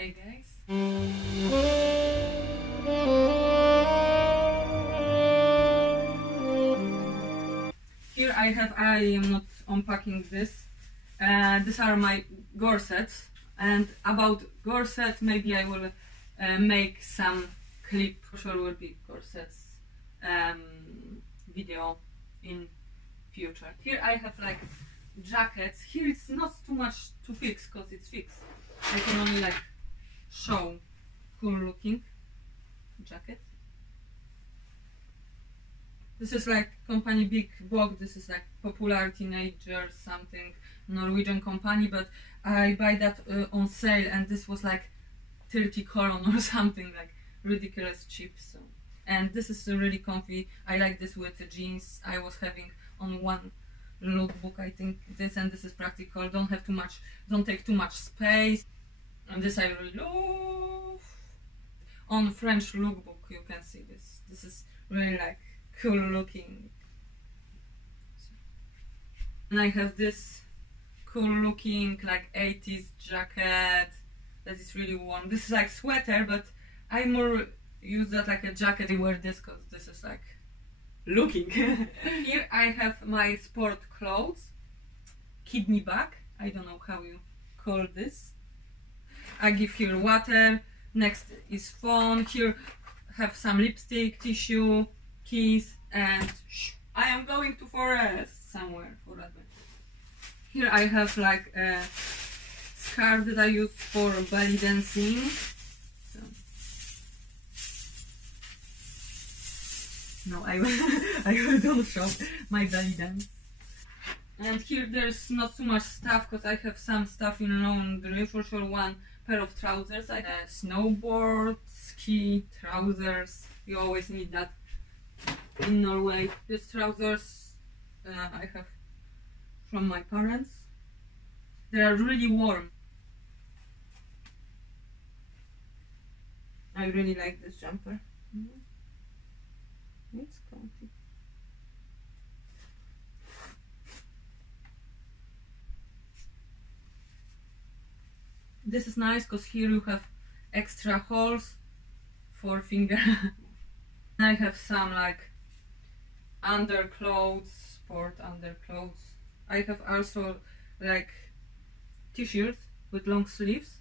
Hey guys. Here I am not unpacking this. These are my corsets, and about corset maybe I will make some clip. For sure will be corsets video in future. Here I have like jackets. Here it's not too much to fix because it's fixed. I can only like show cool looking jacket. This is like company Big Box. This is like popular teenager something Norwegian company, but I buy that on sale, and this was like 30 koron or something, like ridiculous cheap. So, and this is really comfy. I like this with the jeans. I was having on one lookbook, I think this, and this is practical. Don't take too much space. And this I really love. On French lookbook you can see this. This is really like cool looking. And I have this cool looking like 80s jacket that is really warm. This is like sweater, but I more use that like a jacket. I wear this because this is like looking. Here I have my sport clothes, kidney bag. I don't know how you call this. I give here water. Next is phone. Here have some lipstick, tissue, keys, and I am going to forest somewhere forever. Here I have like a scarf that I use for belly dancing. So. No, I will don't show my belly dance. And here there's not too much stuff because I have some stuff in laundry. For sure, one pair of trousers. I have snowboard, ski, trousers. You always need that in Norway. These trousers I have from my parents. They are really warm. I really like this jumper. It's comfy. This is nice because here you have extra holes for finger. I have some like underclothes, sport underclothes. I have also like t-shirts with long sleeves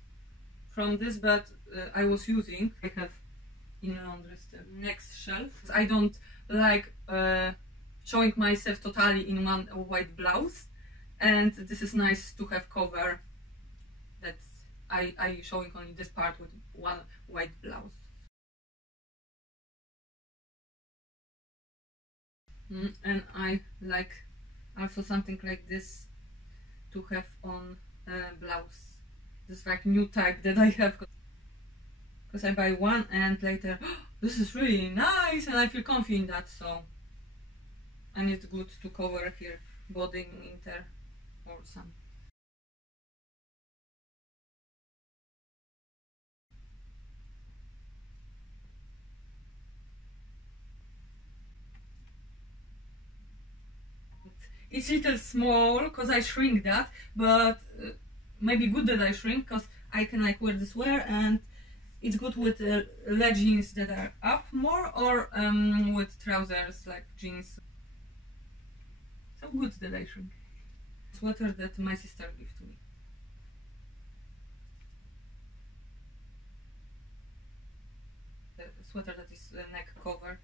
from this, but I was using. I have in laundry still. Next shelf. I don't like showing myself totally in one white blouse, and this is nice to have cover that I showing only this part with one white blouse. And I like also something like this to have on blouse. This like new type that I have, because I buy one and later this is really nice and I feel comfy in that. So, and it's good to cover here body inter or some. It's a little small because I shrink that, but maybe good that I shrink because I can like wear this and it's good with leggings that are up more, or with trousers like jeans. So good that I shrink. Sweater that my sister gave to me. The sweater that is the neck cover.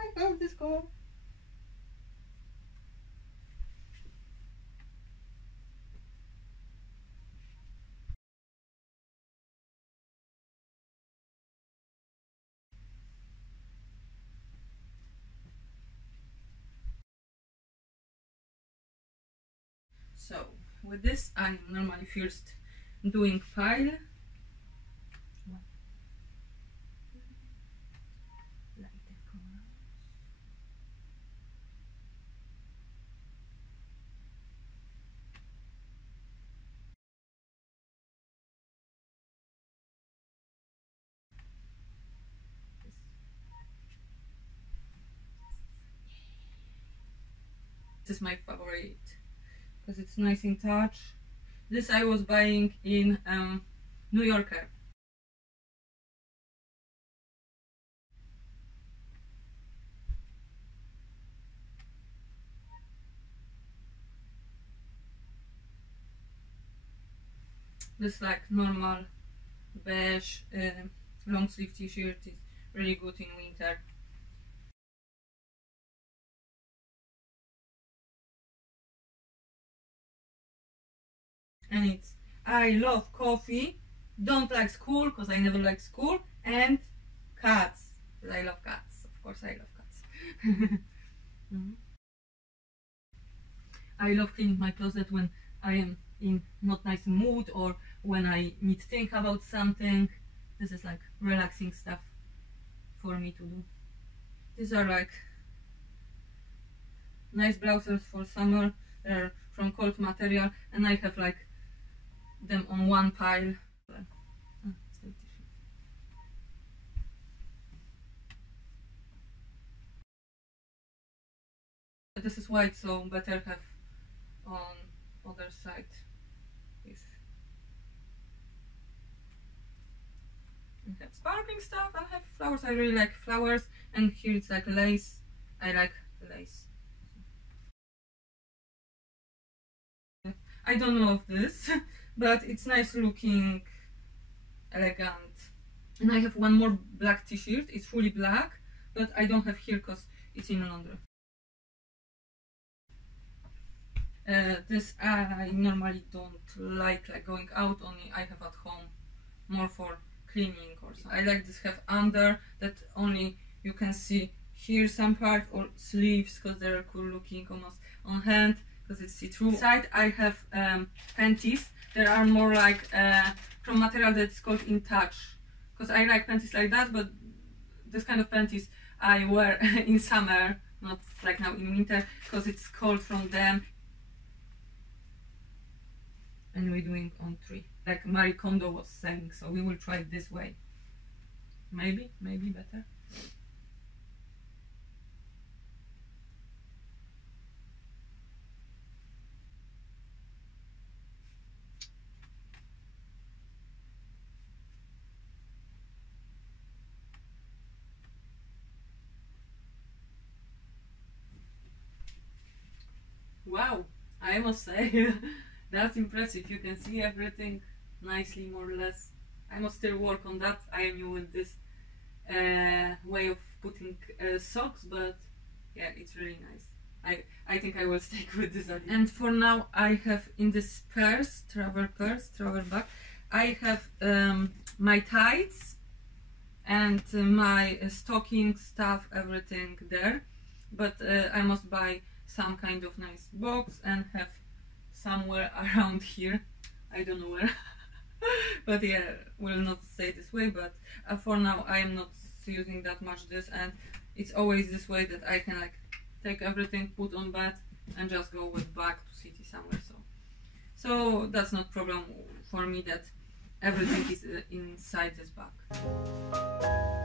I love this color. So with this I'm normally first doing pile. This is my favorite because it's nice in touch. This I was buying in New Yorker. This like normal beige long sleeve t-shirt is really good in winter. And it's I love coffee, don't like school because I never like school, and cats. I love cats, of course I love cats. I love cleaning my closet when I am in not nice mood or when I need to think about something. This is like relaxing stuff for me to do. These are like nice blousers for summer. They're from cold material, and I have like them on one pile. This is white, so better have on other side. If I have sparkling stuff, I have flowers. I really like flowers, and here it's like lace. I like lace. I don't love this, but it's nice looking, elegant. And I have one more black t-shirt. It's fully black, but I don't have here because it's in London. This I normally don't like going out, only I have at home, more for cleaning or something. I like this have under that only you can see here some part, or sleeves because they're cool looking almost on hand because it's see-through. Inside I have panties. There are more like from material that's called In Touch, because I like panties like that, but this kind of panties I wear in summer, not like now in winter, because it's cold from them. And we're doing on 3, like Marie Kondo was saying, so we will try it this way. Maybe better. Wow, I must say that's impressive. You can see everything nicely, more or less. I must still work on that. I am new with this way of putting socks, but yeah, it's really nice. I think I will stick with this idea. And for now I have in this travel bag, I have my tights and my stocking stuff, everything there, but I must buy some kind of nice box and have somewhere around here. I don't know where. But yeah, will not stay this way, but for now I am not using that much this, and it's always this way that I can like take everything, put on bed and just go with bag to city somewhere. So that's not problem for me that everything is inside this bag.